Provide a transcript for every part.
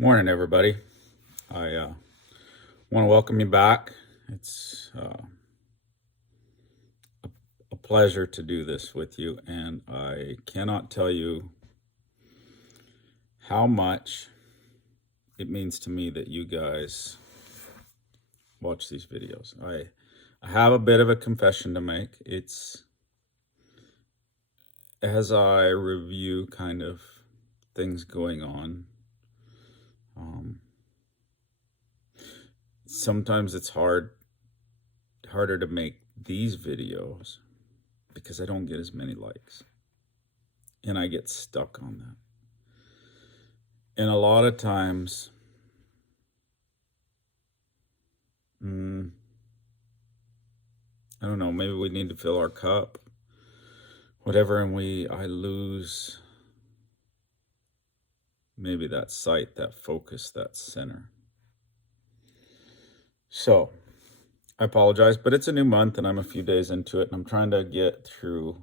Morning, everybody. I want to welcome you back. It's a pleasure to do this with you, and I cannot tell you how much it means to me that you guys watch these videos. I have a bit of a confession to make. It's as I review kind of things going on. Sometimes it's harder to make these videos because I don't get as many likes, and I get stuck on that. And a lot of times, I don't know, maybe we need to fill our cup, whatever, and I lose maybe that sight, that focus, that center. So I apologize, but it's a new month and I'm a few days into it, and I'm trying to get through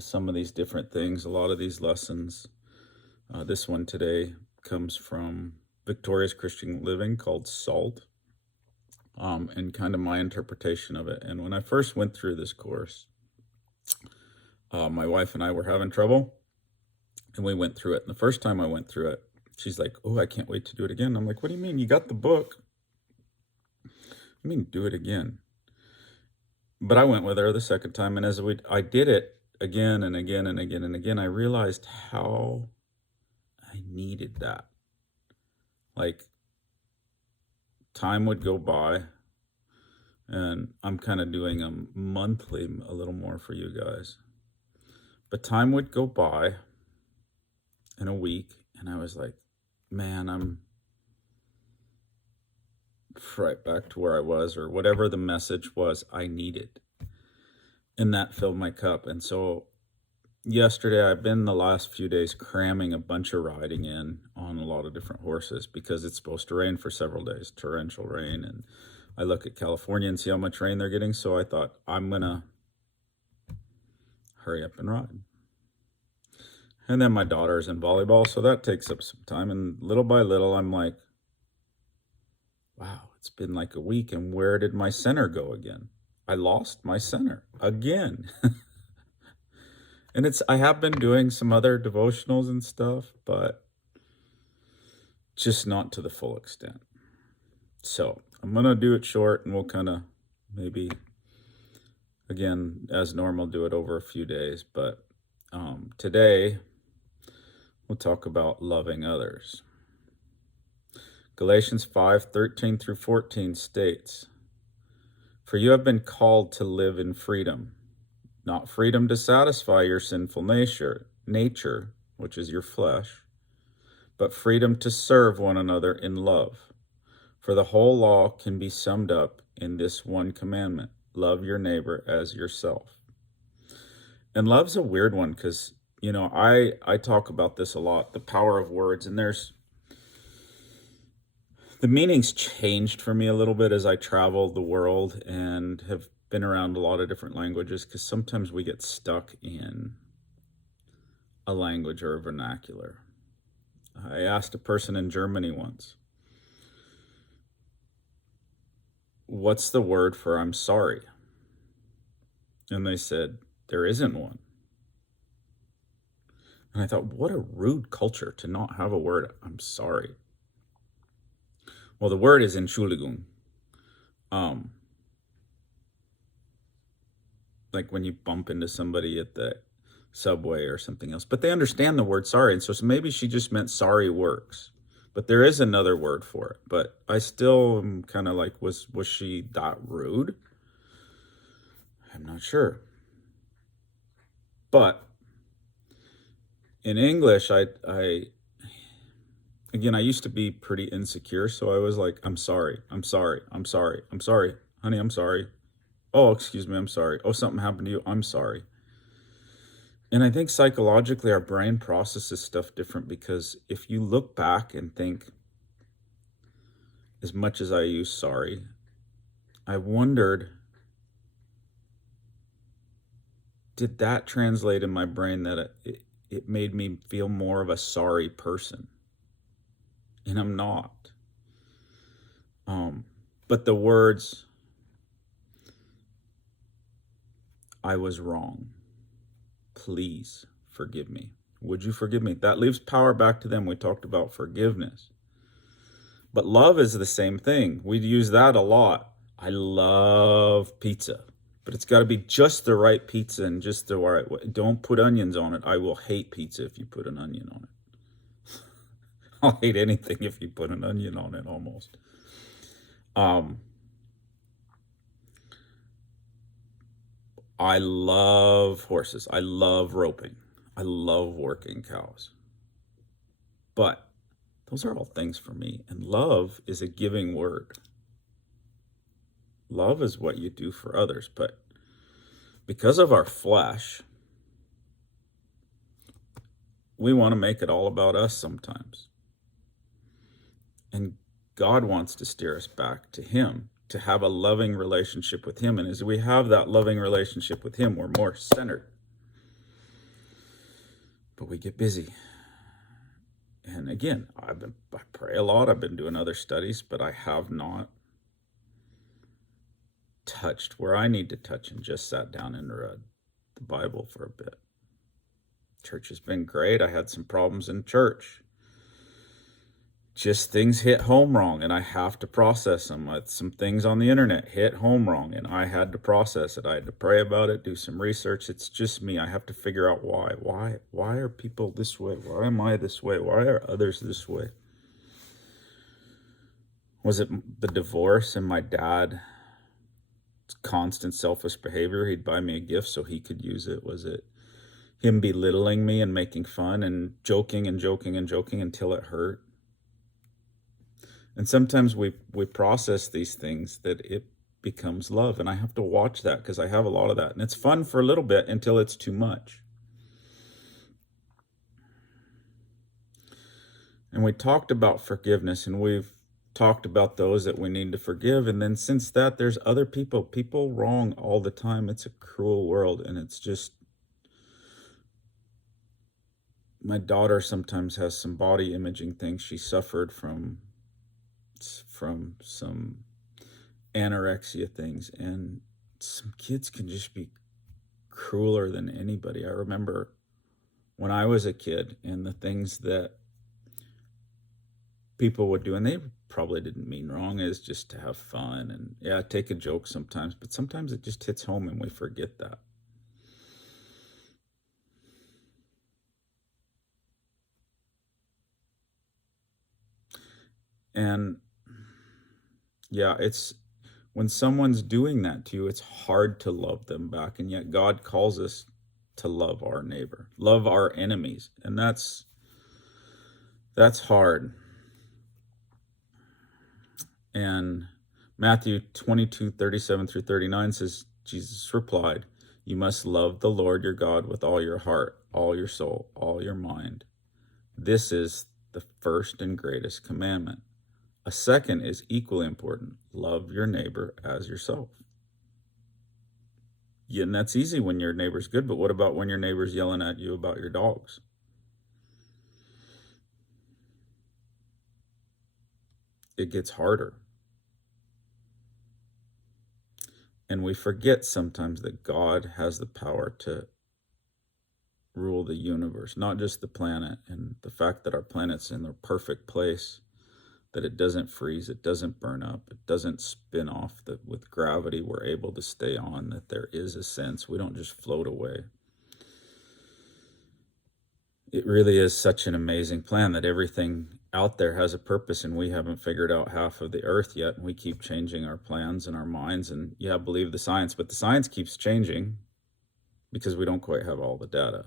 some of these different things, a lot of these lessons. This one today comes from Victorious Christian Living called Salt, and kind of my interpretation of it. And when I first went through this course, my wife and I were having trouble, and we went through it. And the first time I went through it, she's like, "Oh, I can't wait to do it again." I'm like, "What do you mean? You got the book. I mean, do it again." But I went with her the second time, and I did it again and again and again and again, I realized how I needed that. Like, time would go by, and I'm kind of doing them monthly a little more for you guys. But time would go by in a week, and I was like, man, I'm right back to where I was, or whatever the message was I needed. And that filled my cup. And so yesterday, I've been the last few days cramming a bunch of riding in on a lot of different horses because it's supposed to rain for several days, torrential rain. And I look at California and see how much rain they're getting. So I thought, I'm going to hurry up and ride. And then my daughter's in volleyball, so that takes up some time. And little by little, I'm like, wow, it's been like a week, and where did my center go again? I lost my center again. And I have been doing some other devotionals and stuff, but just not to the full extent. So I'm going to do it short, and we'll kind of maybe, again, as normal, do it over a few days. But today, we'll talk about loving others. Galatians 5:13 through 14 states, "For you have been called to live in freedom, not freedom to satisfy your sinful nature, which is your flesh, but freedom to serve one another in love. For the whole law can be summed up in this one commandment: love your neighbor as yourself." And love's a weird one because, I talk about this a lot, the power of words, and the meaning's changed for me a little bit as I travel the world and have been around a lot of different languages, because sometimes we get stuck in a language or a vernacular. I asked a person in Germany once, "What's the word for I'm sorry?" And they said, "There isn't one." And I thought, what a rude culture to not have a word, I'm sorry. Well, the word is Entschuldigung. Like when you bump into somebody at the subway or something else. But they understand the word sorry. And so maybe she just meant sorry works. But there is another word for it. But I still am kind of like, was she that rude? I'm not sure. But in English, I used to be pretty insecure. So I was like, I'm sorry, I'm sorry, I'm sorry, I'm sorry, honey, I'm sorry. Oh, excuse me, I'm sorry. Oh, something happened to you, I'm sorry. And I think psychologically our brain processes stuff different, because if you look back and think, as much as I use sorry, I wondered, did that translate in my brain that it made me feel more of a sorry person? and I'm not. But the words, I was wrong. Please forgive me. Would you forgive me? That leaves power back to them. We talked about forgiveness. But love is the same thing. We use that a lot. I love pizza, but it's got to be just the right pizza and just the right way. Don't put onions on it. I will hate pizza if you put an onion on it. I'll hate anything if you put an onion on it almost. I love horses. I love roping. I love working cows. But those are all things for me. And love is a giving word. Love is what you do for others. But because of our flesh, we want to make it all about us sometimes. And God wants to steer us back to Him, to have a loving relationship with Him. And as we have that loving relationship with Him, we're more centered. But we get busy. And again, I pray a lot. I've been doing other studies, but I have not touched where I need to touch and just sat down and read the Bible for a bit. Church has been great. I had some problems in church. Just things hit home wrong, and I have to process them. Some things on the internet hit home wrong, and I had to process it. I had to pray about it, do some research. It's just me. I have to figure out why. Why are people this way? Why am I this way? Why are others this way? Was it the divorce and my dad's constant selfish behavior? He'd buy me a gift so he could use it. Was it him belittling me and making fun and joking until it hurt? And sometimes we process these things that it becomes love. And I have to watch that because I have a lot of that. And it's fun for a little bit until it's too much. And we talked about forgiveness, and we've talked about those that we need to forgive. And then since that, there's other people wrong all the time. It's a cruel world. And it's just, my daughter sometimes has some body imaging things. She suffered from some anorexia things, and some kids can just be crueler than anybody. I remember when I was a kid and the things that people would do, and they probably didn't mean wrong, is just to have fun and yeah, take a joke sometimes, but sometimes it just hits home and we forget that. And yeah, it's when someone's doing that to you, it's hard to love them back. And yet God calls us to love our neighbor, love our enemies. And that's hard. And Matthew 22:37-39 says, Jesus replied, you must love the Lord your God with all your heart, all your soul, all your mind. This is the first and greatest commandment. A second is equally important. Love your neighbor as yourself. Yeah, and that's easy when your neighbor's good, but what about when your neighbor's yelling at you about your dogs? It gets harder. And we forget sometimes that God has the power to rule the universe, not just the planet, and the fact that our planet's in the perfect place, that it doesn't freeze, it doesn't burn up, it doesn't spin off, that with gravity we're able to stay on, that there is a sense, we don't just float away. It really is such an amazing plan that everything out there has a purpose, and we haven't figured out half of the earth yet, and we keep changing our plans and our minds. And yeah, believe the science, but the science keeps changing because we don't quite have all the data.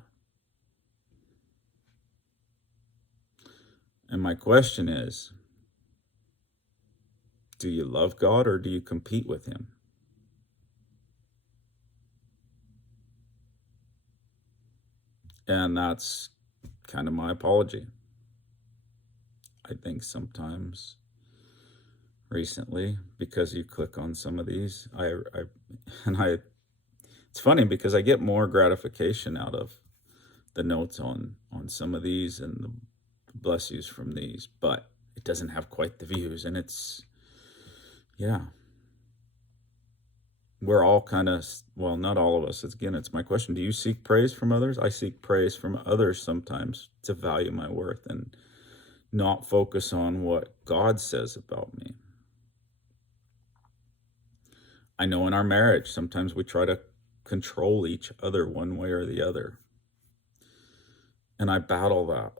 And my question is, do you love God or do you compete with Him? And that's kind of my apology. I think sometimes recently, because you click on some of these, it's funny because I get more gratification out of the notes on some of these and the bless yous from these, but it doesn't have quite the views. And yeah, we're all kind of, well, not all of us. It's my question. Do you seek praise from others? I seek praise from others sometimes to value my worth and not focus on what God says about me. I know in our marriage, sometimes we try to control each other one way or the other. And I battle that.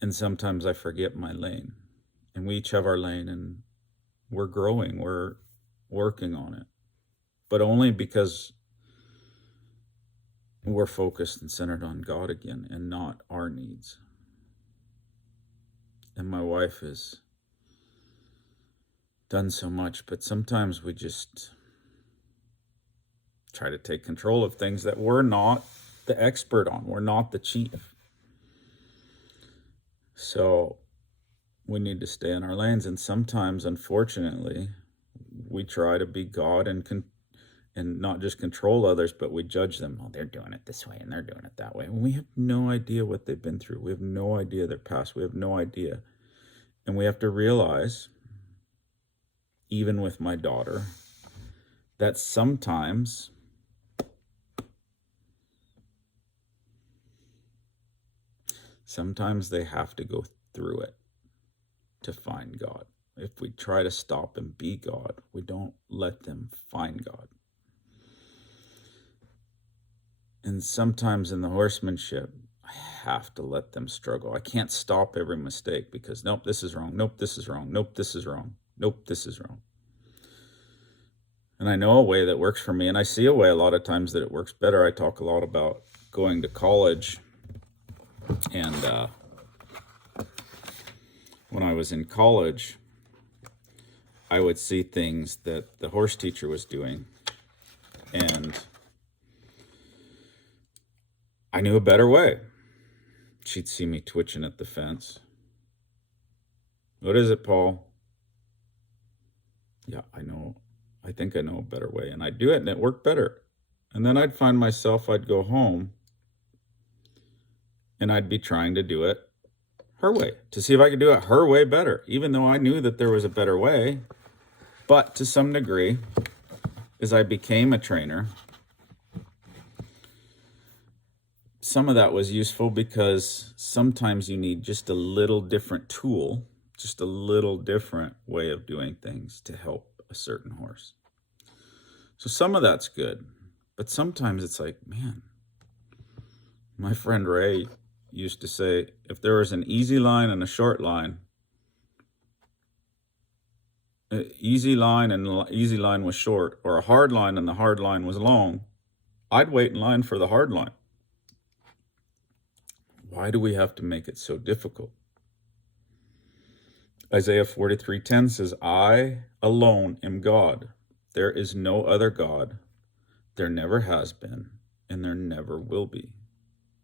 And sometimes I forget my lane. And we each have our lane, and we're growing, we're working on it. But only because we're focused and centered on God again and not our needs. And my wife has done so much, but sometimes we just try to take control of things that we're not the expert on. We're not the chief. So we need to stay in our lanes. And sometimes, unfortunately, we try to be God and not just control others, but we judge them. Oh, they're doing it this way and they're doing it that way. And we have no idea what they've been through. We have no idea their past. We have no idea. And we have to realize, even with my daughter, that sometimes they have to go through it to find God. If we try to stop and be God, we don't let them find God. And sometimes in the horsemanship, I have to let them struggle. I can't stop every mistake because, nope, this is wrong. Nope, this is wrong. Nope, this is wrong. Nope, this is wrong. And I know a way that works for me, and I see a way a lot of times that it works better. I talk a lot about going to college, and when I was in college, I would see things that the horse teacher was doing, and I knew a better way. She'd see me twitching at the fence. What is it, Paul? Yeah, I know. I think I know a better way. And I'd do it, and it worked better. And then I'd find myself, I'd go home, and I'd be trying to do it her way, to see if I could do it her way better, even though I knew that there was a better way. But to some degree, as I became a trainer, some of that was useful because sometimes you need just a little different tool, just a little different way of doing things to help a certain horse. So some of that's good, but sometimes it's like, man, my friend Ray used to say, if there was an easy line and a short line, easy line was short, or a hard line and the hard line was long, I'd wait in line for the hard line. Why do we have to make it so difficult? Isaiah 43:10 says, I alone am God. There is no other God. There never has been, and there never will be.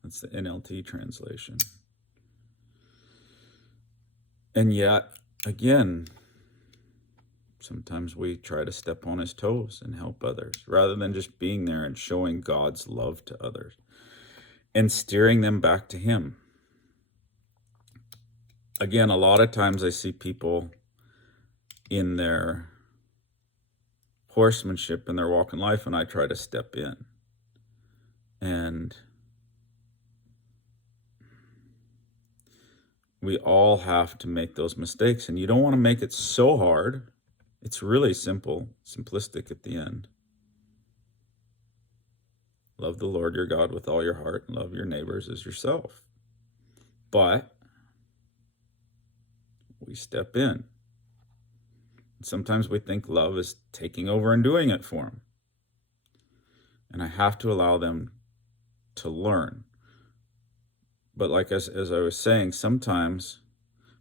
That's the NLT translation. And yet, again, sometimes we try to step on his toes and help others, rather than just being there and showing God's love to others and steering them back to him. Again, a lot of times I see people in their horsemanship and their walk in life, and I try to step in. And we all have to make those mistakes, and you don't want to make it so hard. It's really simple, simplistic at the end. Love the Lord your God with all your heart, and love your neighbors as yourself. But we step in. And sometimes we think love is taking over and doing it for them. And I have to allow them to learn. But like as I was saying, sometimes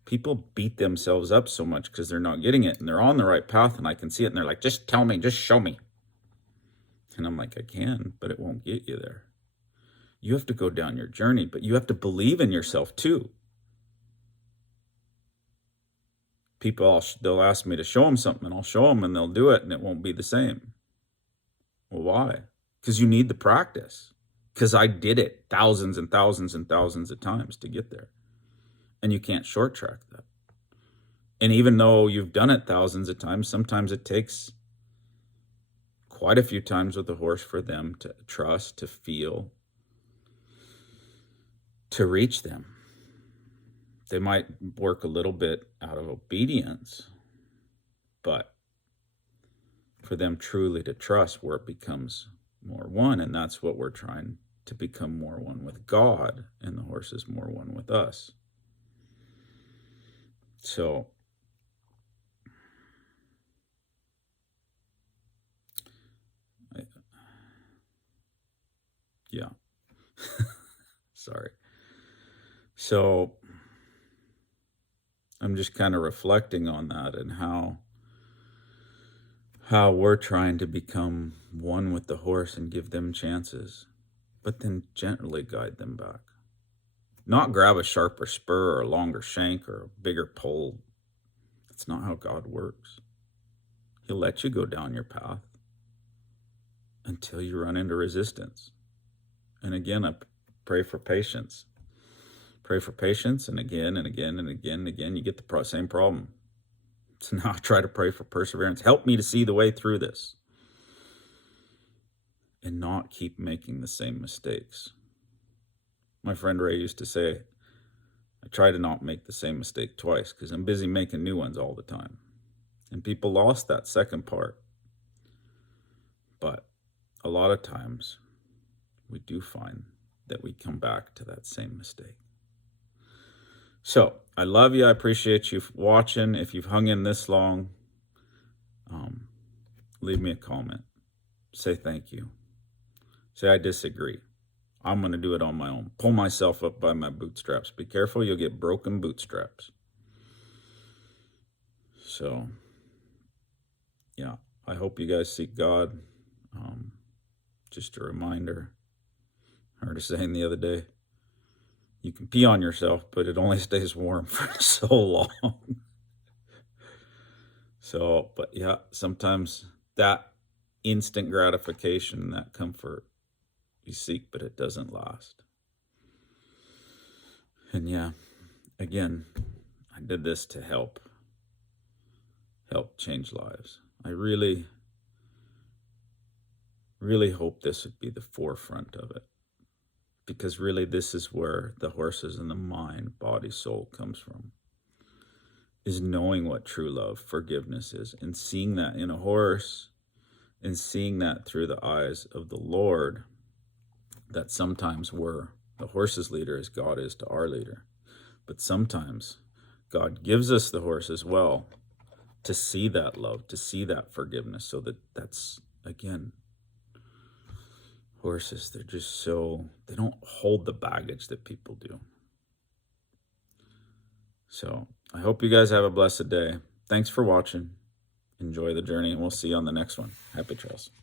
people beat themselves up so much because they're not getting it, and they're on the right path, and I can see it, and they're like, just tell me, just show me. And I'm like, I can, but it won't get you there. You have to go down your journey, but you have to believe in yourself too. People, they'll ask me to show them something, and I'll show them, and they'll do it, and it won't be the same. Well, why? Because you need the practice. because I did it thousands and thousands and thousands of times to get there. And you can't short track that. And even though you've done it thousands of times, sometimes it takes quite a few times with the horse for them to trust, to feel, to reach them. They might work a little bit out of obedience, but for them truly to trust, where it becomes more one. And that's what we're trying to become more one with God, and the horse is more one with us. So yeah. Sorry. So I'm just kind of reflecting on that, and how we're trying to become one with the horse and give them chances, but then gently guide them back. Not grab a sharper spur or a longer shank or a bigger pole. That's not how God works. He'll let you go down your path until you run into resistance. And again, I pray for patience. Pray for patience, and again and again and again and again, you get the same problem. So now I try to pray for perseverance. Help me to see the way through this and not keep making the same mistakes. My friend Ray used to say, I try to not make the same mistake twice because I'm busy making new ones all the time. And people lost that second part. But a lot of times we do find that we come back to that same mistake. So I love you. I appreciate you watching. If you've hung in this long, leave me a comment. Say thank you. Say I disagree. I'm going to do it on my own. Pull myself up by my bootstraps. Be careful, you'll get broken bootstraps. So, yeah, I hope you guys seek God. Just a reminder, I heard a saying the other day, you can pee on yourself, but it only stays warm for so long. So, but yeah, sometimes that instant gratification, that comfort you seek, but it doesn't last. And yeah, again, I did this to help change lives. I really hope this would be the forefront of it, because really this is where the horses and the mind, body, soul comes from, is knowing what true love, forgiveness is, and seeing that in a horse, and seeing that through the eyes of the Lord, that sometimes we're the horse's leader as God is to our leader. But sometimes God gives us the horse as well to see that love, to see that forgiveness, so that's, again, horses, they're just they don't hold the baggage that people do. So I hope you guys have a blessed day. Thanks for watching. Enjoy the journey, and we'll see you on the next one. Happy trails.